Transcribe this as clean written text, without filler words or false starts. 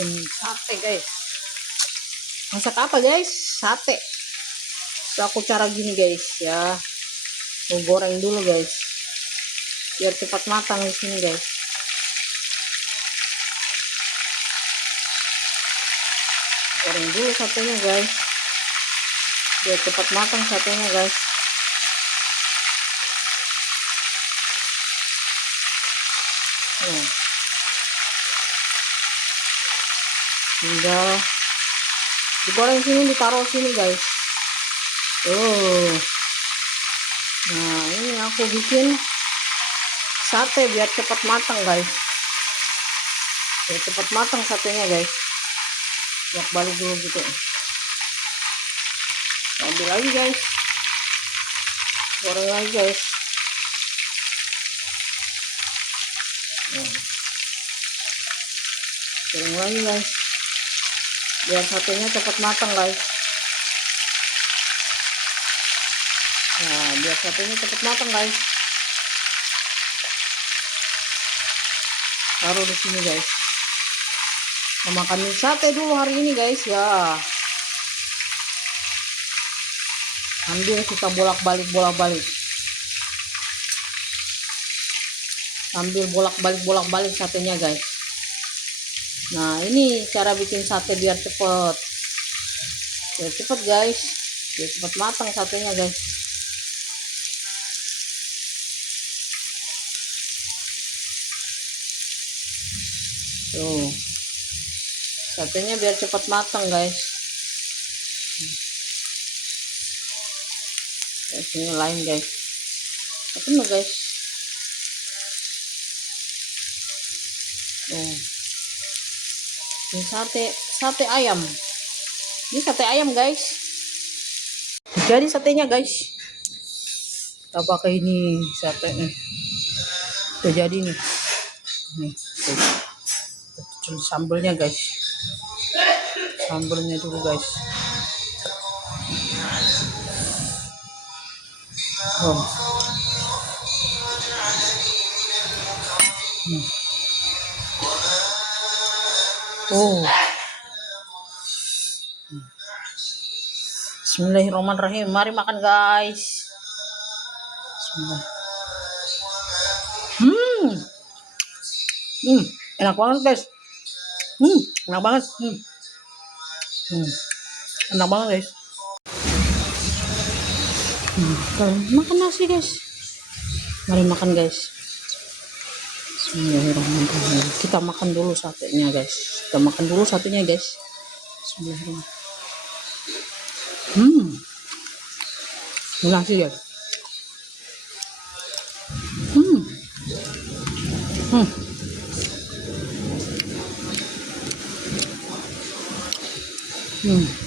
bikin sate guys. Masak apa guys? Sate. So aku cara gini guys ya. Mau goreng dulu guys. Biar cepat matang di sini guys. Goreng dulu satenya guys. Biar cepat matang satenya guys. Tinggal digoreng sini, ditaruh sini guys. Nah ini aku bikin sate biar cepat matang guys. Biar cepat matang satenya guys. Balik dulu gitu. Ambil lagi guys. Goreng lagi guys. Goreng lagi guys. Biar satenya cepat matang guys. Nah biar satenya cepat matang guys. Taruh di sini guys. Nah, makan sate dulu hari ini guys ya. Ambil kita bolak-balik sambil bolak-balik satenya guys. Nah ini cara bikin sate biar cepet guys, biar cepet matang satenya guys. Tuh satenya biar cepat matang guys. Ini lain guys. Penuh guys. Ini sate ayam. Ini sate ayam guys. Jadi satenya guys. Kita pakai ini sate nih. Udah jadi nih. Nih. Sambelnya guys. Sambelnya dulu guys. Bismillahirrahmanirrahim. Mari makan guys. Bismillah. Enak banget guys. Enak banget. Enak banget guys. Makan nasi guys. Mari makan guys. Bismillahirrahmanirrahim. Kita makan dulu satenya guys. Bismillahirrahmanirrahim. Nasi guys.